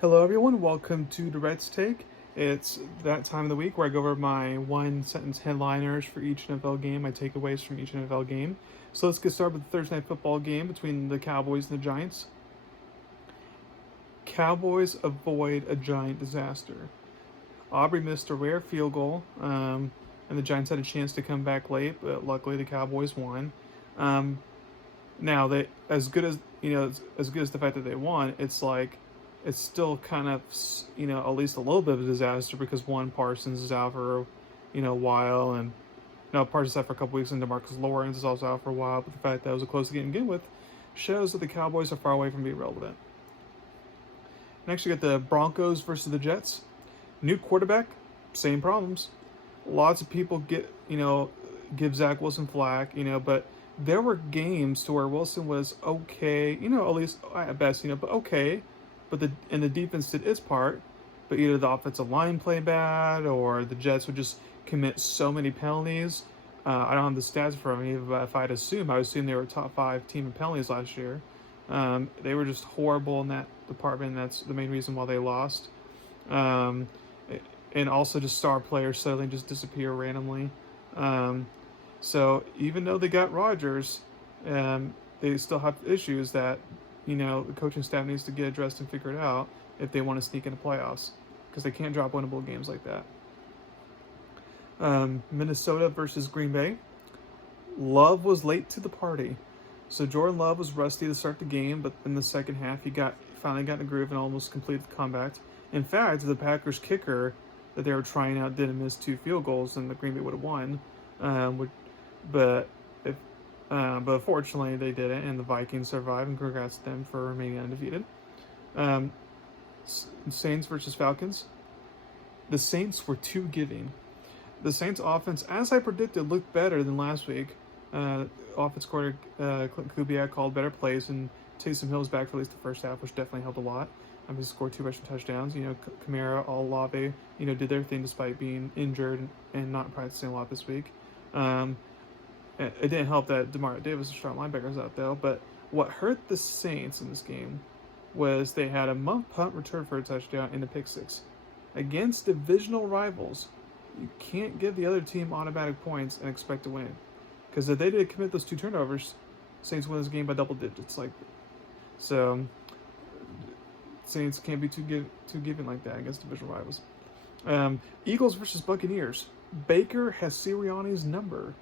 Hello, everyone. Welcome to Durrett's Take. It's that time of the week where I go over my one sentence headliners for each NFL game, my takeaways from each NFL game. So let's get started with the Thursday night football game between the Cowboys and the Giants. Cowboys avoid a giant disaster. Aubrey missed a rare field goal, and the Giants had a chance to come back late, but luckily the Cowboys won. Um, Now they as good as as good as the fact that they won, it's like it's still kind of at least a little bit of a disaster because one Parsons is out for a while, and Parsons out for a couple weeks, and DeMarcus Lawrence is also out for a while. But the fact that it was a close game to begin with shows that the Cowboys are far away from being relevant. Next, you got the Broncos versus the Jets. New quarterback, same problems. Lots of people give Zach Wilson flack, but there were games to where Wilson was okay, at least at best, but okay. But the defense did its part, but either the offensive line played bad or the Jets would just commit so many penalties. I don't have the stats for me, but if I would assume they were a top 5 team in penalties last year. They were just horrible in that department. That's the main reason why they lost. Um, and also just star players suddenly just disappear randomly. So even though they got Rodgers, they still have issues that the coaching staff needs to get addressed and figure it out if they want to sneak into playoffs, because they can't drop winnable games like that. Minnesota versus Green Bay. Love was late to the party. So Jordan Love was rusty to start the game, but in the second half he finally got in the groove and almost completed the comeback. In fact, the Packers kicker that they were trying out didn't miss 2 field goals, and the Green Bay would have won. But fortunately they didn't, and the Vikings survived, and congrats to them for remaining undefeated. Saints versus Falcons. The Saints were too giving. The Saints offense, as I predicted, looked better than last week. Offense coordinator Clint Kubiak called better plays, and Taysom Hill was back for at least the first half, which definitely helped a lot. He scored 2 rushing touchdowns. Kamara, Olave, did their thing despite being injured and not practicing a lot this week. It didn't help that DeMar Davis, the strong linebacker, was out though. But what hurt the Saints in this game was they had a muff punt return for a touchdown and a pick six against divisional rivals. You can't give the other team automatic points and expect to win, because if they did commit those 2 turnovers, Saints win this game by double digits. So Saints can't be too giving like that against divisional rivals. Eagles versus Buccaneers. Baker has Sirianni's number.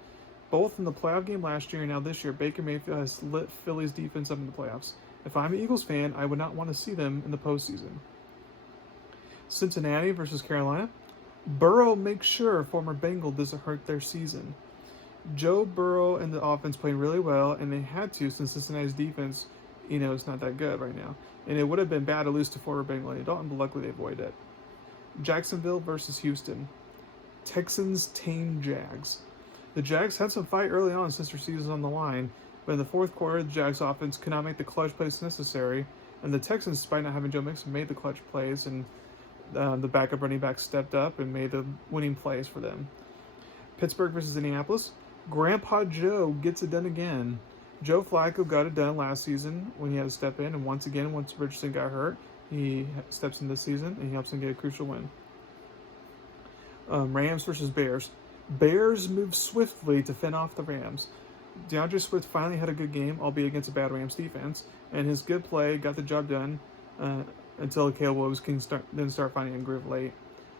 Both in the playoff game last year and now this year, Baker Mayfield has lit Philly's defense up in the playoffs. If I'm an Eagles fan, I would not want to see them in the postseason. Cincinnati versus Carolina. Burrow makes sure former Bengal doesn't hurt their season. Joe Burrow and the offense played really well, and they had to, since Cincinnati's defense, is not that good right now. And it would have been bad to lose to former Bengal Andy Dalton, but luckily they avoided it. Jacksonville versus Houston. Texans tame Jags. The Jags had some fight early on since their season was on the line, but in the fourth quarter, the Jags offense could not make the clutch plays necessary, and the Texans, despite not having Joe Mixon, made the clutch plays, and the backup running back stepped up and made the winning plays for them. Pittsburgh versus Indianapolis. Grandpa Joe gets it done again. Joe Flacco got it done last season when he had to step in, and once again, once Richardson got hurt, he steps in this season and he helps them get a crucial win. Rams versus Bears. Bears moved swiftly to fend off the Rams. DeAndre Swift finally had a good game, albeit against a bad Rams defense, and his good play got the job done until Caleb Williams didn't start finding a groove late.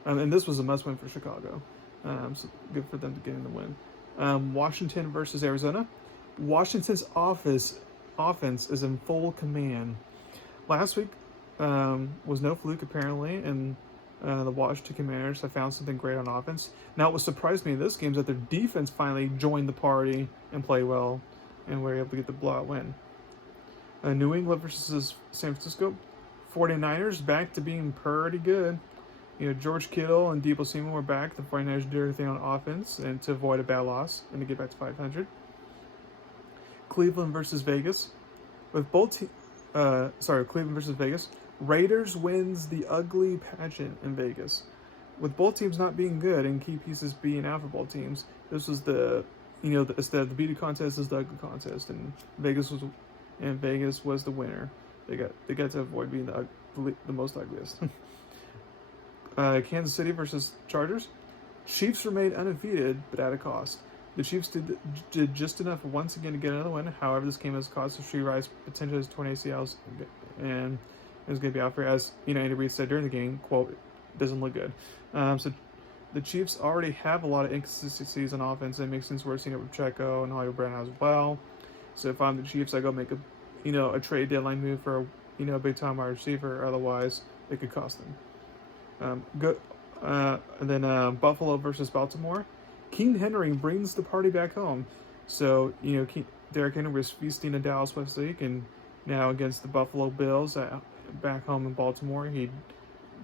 And this was a must-win for Chicago. So good for them to get in the win. Washington versus Arizona. Washington's offense is in full command. Last week was no fluke, apparently, and the Washington Commanders have found something great on offense. Now, what surprised me in this game is that their defense finally joined the party and played well, and were able to get the blowout win. New England versus San Francisco. 49ers back to being pretty good. George Kittle and Deebo Samuel were back. The 49ers did everything on offense and to avoid a bad loss and to get back to 500. Cleveland versus Vegas. Cleveland versus Vegas. Raiders wins the ugly pageant in Vegas. With both teams not being good and key pieces being out for both teams, this was the beauty contest is the ugly contest, and Vegas was the winner. they got to avoid being the most ugliest. Kansas City versus Chargers. Chiefs remained undefeated, but at a cost. The Chiefs did just enough once again to get another win. However, this came as a cost of Tree Rice potentially has torn ACLs, and it was going to be out for, as Andy Reid said during the game, quote, doesn't look good. So the Chiefs already have a lot of inconsistencies on offense, and it makes things worse, with Checo and Hollywood Brown as well. So if I'm the Chiefs, I go make a trade deadline move for a big time wide receiver. Otherwise, it could cost them. And then Buffalo versus Baltimore. King Henry brings the party back home. So Derrick Henry was feasting in Dallas last week, and now against the Buffalo Bills back home in Baltimore, he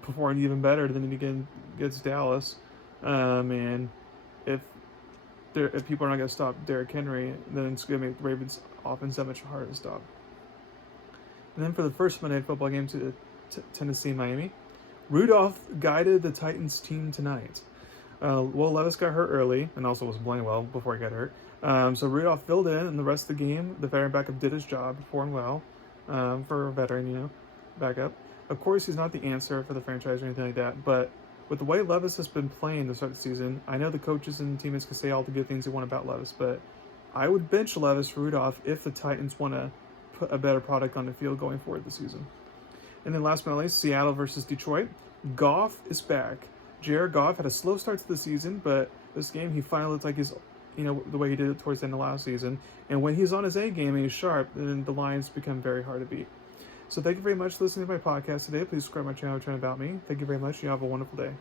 performed even better than he did against Dallas. And if people are not going to stop Derrick Henry, then it's going to make the Ravens' offense that much harder to stop. And then for the first Monday Night Football game to Tennessee and Miami, Rudolph guided the Titans team tonight. Will Levis got hurt early and also wasn't playing well before he got hurt. So Rudolph filled in, and the rest of the game, the veteran backup did his job, performed well for a veteran, backup. Of course, he's not the answer for the franchise or anything like that, but with the way Levis has been playing to start the season, I know the coaches and teammates can say all the good things they want about Levis, but I would bench Levis for Rudolph if the Titans want to put a better product on the field going forward this season. And then last but not least, Seattle versus Detroit. Goff is back. Jared Goff had a slow start to the season, but this game he finally looked like he's, the way he did it towards the end of last season. And when he's on his A game and he's sharp, then the Lions become very hard to beat. So thank you very much for listening to my podcast today. Please subscribe to my channel, About Me. Thank you very much. You have a wonderful day.